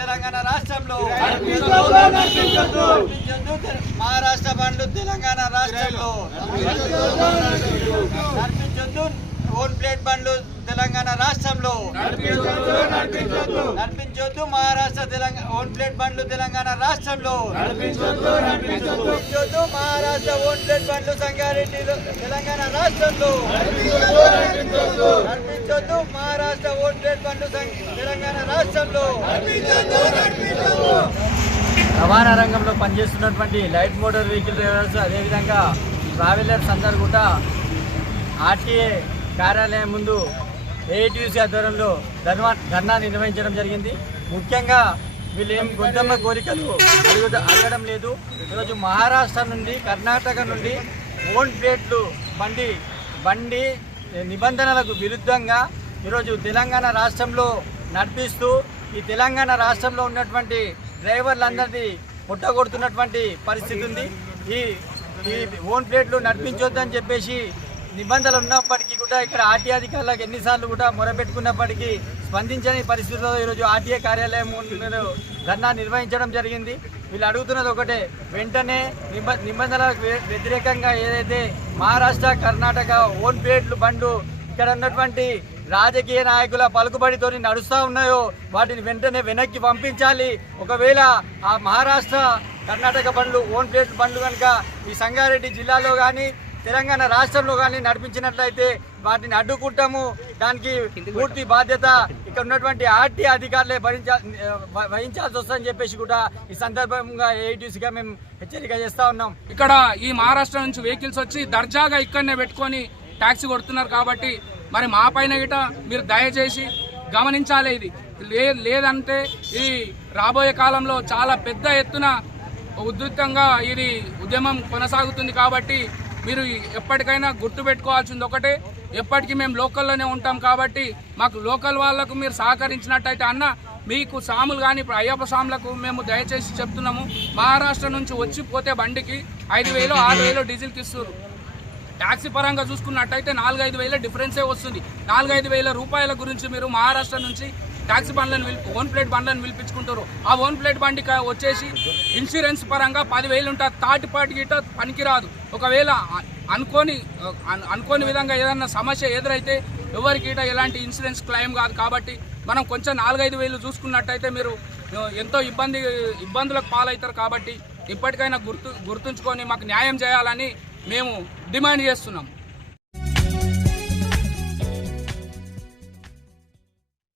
తెలంగాణ రాష్ట్రంలో మహారాష్ట్ర బండ్లు తెలంగాణ రాష్ట్రంలో నడిపించొద్దు. ఓన్ ప్లేట్ బండ్లు తెలంగాణ రాష్ట్రంలో నడిపించొద్దు. మహారాష్ట్ర తెలంగాణ ఓన్ ప్లేట్ బండ్లు తెలంగాణ రాష్ట్రంలో నడిపించొద్దు. మహారాష్ట్ర ఓన్ ప్లేట్ బండ్లు సంగారెడ్డిలో తెలంగాణ రాష్ట్రంలో నడిపించొద్దు మహారాష్ట్ర ఓన్ ప్లేట్ తెలంగాణ రాష్ట్రంలో. రవాణా రంగంలో పనిచేస్తున్నటువంటి లైట్ మోటార్ వెహికల్ డ్రైవర్స్ అదేవిధంగా ట్రావెలర్స్ అందరు కూడా ఆర్టీఏ కార్యాలయం ముందు ఏఐటీసీ ఆధ్వర్యంలో ధర్నా ధర్నా నిర్వహించడం జరిగింది. ముఖ్యంగా వీళ్ళు ఏం గొంతమ్మ కోరికలు అడుగు అడగడం లేదు. ఈరోజు మహారాష్ట్ర నుండి కర్ణాటక నుండి ఓన్ ప్లేట్లు బండి బండి నిబంధనలకు విరుద్ధంగా ఈరోజు తెలంగాణ రాష్ట్రంలో నడిపిస్తూ ఈ తెలంగాణ రాష్ట్రంలో ఉన్నటువంటి డ్రైవర్లందరినీ పుట్టగొడుతున్నటువంటి పరిస్థితి ఉంది. ఈ ఈ ఓన్ ప్లేట్లు నడిపించొద్దని చెప్పేసి నిబంధనలు ఉన్నప్పటికీ కూడా ఇక్కడ ఆర్టీఏ అధికారులకు ఎన్నిసార్లు కూడా మొరపెట్టుకున్నప్పటికీ స్పందించని పరిస్థితుల్లో ఈరోజు ఆర్టీఏ కార్యాలయం ధర్నా నిర్వహించడం జరిగింది. వీళ్ళు అడుగుతున్నది ఒకటే వెంటనే నిబంధనలకు వ్యతిరేకంగా ఏదైతే మహారాష్ట్ర కర్ణాటక ఓన్ ప్లేట్లు బండ్లు ఇక్కడ ఉన్నటువంటి రాజకీయ నాయకుల పలుకుబడితో నడుస్తూ ఉన్నాయో వాటిని వెంటనే వెనక్కి పంపించాలి. ఒకవేళ ఆ మహారాష్ట్ర కర్ణాటక బండ్లు ఓన్ ప్లేట్ బండ్లు కనుక ఈ సంగారెడ్డి జిల్లాలో కానీ తెలంగాణ రాష్ట్రంలో కానీ నడిపించినట్లయితే వాటిని అడ్డుకుంటాము. దానికి పూర్తి బాధ్యత ఇక్కడ ఉన్నటువంటి ఆర్టీ అధికారులే భరించా వహించాల్సి వస్తుందని చెప్పేసి కూడా ఈ సందర్భంగా ఏఐటీసీగా మేము హెచ్చరిక చేస్తా ఉన్నాం. ఇక్కడ ఈ మహారాష్ట్ర నుంచి వెహికల్స్ వచ్చి దర్జాగా ఇక్కడనే పెట్టుకొని ట్యాక్సీ కొడుతున్నారు కాబట్టి మరి మా పైన గిట మీరు దయచేసి గమనించాలి ఇది. లే లేదంటే ఈ రాబోయే కాలంలో చాలా పెద్ద ఎత్తున ఉధృతంగా ఇది ఉద్యమం కొనసాగుతుంది కాబట్టి మీరు ఎప్పటికైనా గుర్తు పెట్టుకోవాల్సింది ఒకటే. ఎప్పటికీ మేము లోకల్లోనే ఉంటాం కాబట్టి మాకు లోకల్ వాళ్ళకు మీరు సహకరించినట్టయితే అన్న మీకు సాములు కానీ ఇప్పుడు అయ్యప్ప సాములకు మేము దయచేసి చెప్తున్నాము మహారాష్ట్ర నుంచి వచ్చి పోతే బండికి ఐదు వేలు ఆరు వేలు డీజిల్కి ఇస్తారు ట్యాక్సీ పరంగా చూసుకున్నట్టయితే నాలుగైదు వేల డిఫరెన్సే వస్తుంది. నాలుగైదు వేల రూపాయల గురించి మీరు మహారాష్ట్ర నుంచి ట్యాక్సీ బండ్లను పిలిపి ఓన్ ప్లేట్ బండ్లను పిలిపించుకుంటారు ఆ ఓన్ ప్లేట్ బండి వచ్చేసి ఇన్సూరెన్స్ పరంగా పదివేలు ఉంటుంది. థర్డ్ పార్టీ గిట్ట పనికిరాదు. ఒకవేళ అనుకోని అనుకోని విధంగా ఏదన్నా సమస్య ఎదురైతే ఎవరికి గిట్ట ఎలాంటి ఇన్సూరెన్స్ క్లెయిమ్ కాదు కాబట్టి మనం కొంచెం నాలుగైదు వేలు చూసుకున్నట్టయితే మీరు ఎంతో ఇబ్బంది ఇబ్బందులకు పాలవుతారు కాబట్టి ఇప్పటికైనా గుర్తు గుర్తుంచుకొని మాకు న్యాయం చేయాలని మేము డిమాండ్ చేస్తున్నాం.